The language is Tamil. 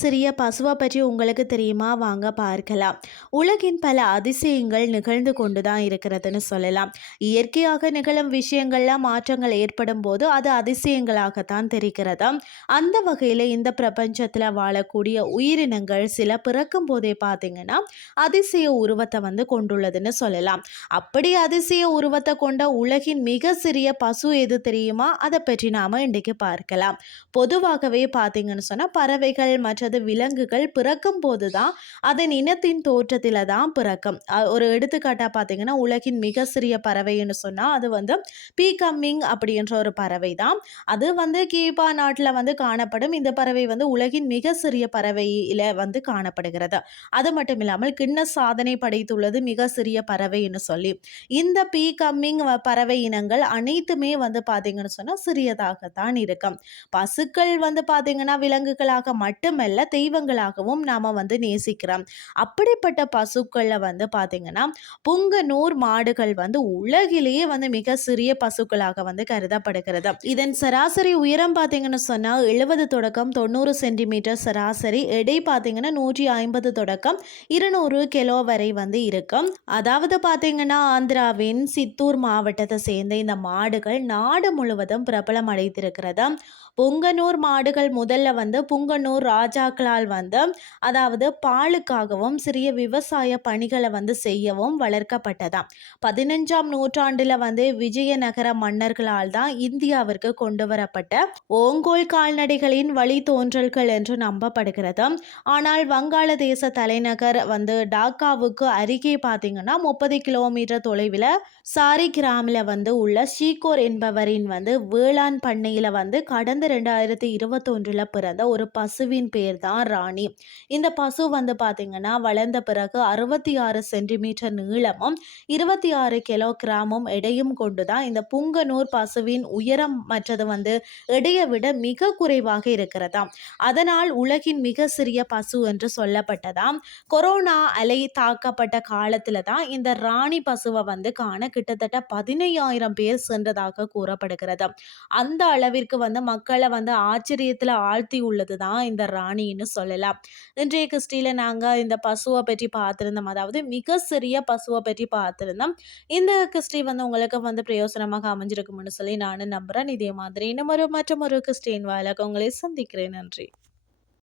சிறிய பசுவை பற்றி உங்களுக்கு தெரியுமா? வாங்க பார்க்கலாம். உலகின் பல அதிசயங்கள் நிகழ்ந்து கொண்டுதான் இருக்கிறதுன்னு சொல்லலாம். இயற்கையாக நிகழும் விஷயங்கள்ல மாற்றங்கள் ஏற்படும் போது அது அதிசயங்களாகத்தான் தெரிகிறது. அந்த வகையில் இந்த பிரபஞ்சத்தில் வாழக்கூடிய உயிரினங்கள் சில பிறக்கும் போதே பார்த்தீங்கன்னா அதிசய உருவத்தை கொண்டுள்ளதுன்னு சொல்லலாம். அப்படி அதிசய உருவத்தை கொண்ட உலகின் மிக சிறிய பசு எது தெரியுமா? அதை பற்றி நாம இன்றைக்கு பார்க்கலாம். பொதுவாகவே பார்த்தீங்கன்னு சொன்னால் பறவைகள் மற்றது விலங்குகள் பிறக்கும் போது தான் அதன் இனத்தின் தோற்றத்தில் தான் பிறக்கும். ஒரு எடுத்துக்காட்டாக பார்த்தீங்கன்னா உலகின் மிக சிறிய பறவைன்னு சொன்னால் அது பீகம்மிங் அப்படின்ற ஒரு பறவை தான். அது கீபா நாட்டில் காணப்படும். இந்த பறவை உலகின் மிக சிறிய பறவையில் காணப்படுகிறது. அது மட்டும் இல்லாமல் கின்னஸ் சாதனை படைத்துள்ளது மிக சிறிய பறவைன்னு சொல்லி. இந்த பீகம்மிங் பறவை இனங்கள் அனைத்துமே பார்த்தீங்கன்னு சொன்னால் சிறியதாகத்தான் இருக்கும். பசுக்கள் பார்த்தீங்கன்னா விலங்குகளாக மட்டுமல்ல தெய்வங்களாகவும் நாம் நேசிக்கிறோம். அப்படிப்பட்ட பசுக்களில் பார்த்தீங்கன்னா புங்கனூர் மாடுகள் உலகிலேயே மிக சிறிய பசுக்களாக கருதப்படுகிறது. இதன் சராசரி உயரம் பார்த்தீங்கன்னு சொன்னால் 70 தொடக்கம் 90 சென்டிமீட்டர் சராசரி. எடை பார்த்தீங்கன்னா 150 தொடக்கம் 200 கிலோ வரை இருக்கும். அதாவது பார்த்தீங்கன்னா ஆந்திராவின் சித்தூர் மாவட்டத்தை சேர்ந்த இந்த மாடுகள் நாடு முழுவதும் பிரபலம் அடைத்திருக்கிறது. புங்கனூர் மாடுகள் முதல்ல புங்கனூர் ராஜாக்களால் அதாவது பாலுக்காகவும் சிறிய விவசாய பணிகளை செய்யவும் வளர்க்கப்பட்டதாம். 15ஆம் நூற்றாண்டில் விஜயநகர மன்னர்களால் தான் இந்தியாவிற்கு கொண்டு வரப்பட்ட ஓங்கோல் கால்நடைகளின் வழித்தோன்றல்கள் என்று நம்பப்படுகிறது. ஆனால் வங்காளதேச தலைநகர் டாக்காவுக்கு அருகே பார்த்தீங்கன்னா 30 கிலோமீட்டர் தொலைவில் சாரிகிராமில் உள்ள ஷீகோர் என்பவரின் வேளாண் பண்ணையில் கடந்த 2021 பிறந்த ஒரு பசுவின் பேர் தான் ராணி. இந்த பசு பார்த்தீங்கன்னா வளர்ந்த பிறகு 66 சென்டிமீட்டர் நீளமும் 26 கிலோகிராமும் எடையும் கொண்டுதான் இந்த புங்கனூர் பசுவின் உயரம் மற்றது எடையை விட மிக குறைவாக இருக்கிறதாம். அதனால் உலகின் மிக சிறிய பசு என்று சொல்லப்பட்டதாம். கொரோனா அலை தாக்கப்பட்ட காலத்துல தான் இந்த ராணி பசுவை காண கிட்டத்தட்ட 15,000 பேர் சென்றதாக கூறப்படுகிறது. அந்த அளவிற்கு மக்களை ஆச்சரியத்தில் ஆழ்த்தி உள்ளது தான் இந்த ராணின்னு சொல்லலாம். இன்றைய கிறிஸ்டியில் நாங்கள் இந்த பசுவை பற்றி பார்த்துருந்தோம். அதாவது மிக சிறிய பசுவை பற்றி பார்த்துருந்தோம். இந்த கிறிஸ்டி உங்களுக்கு பிரயோசனமாக அமைஞ்சிருக்கும்னு சொல்லி நானும் நம்புகிறேன். இதே மாதிரி இன்னும் மற்றொரு கிறிஸ்டின் வாயிலாக உங்களை சந்திக்கிறேன். நன்றி.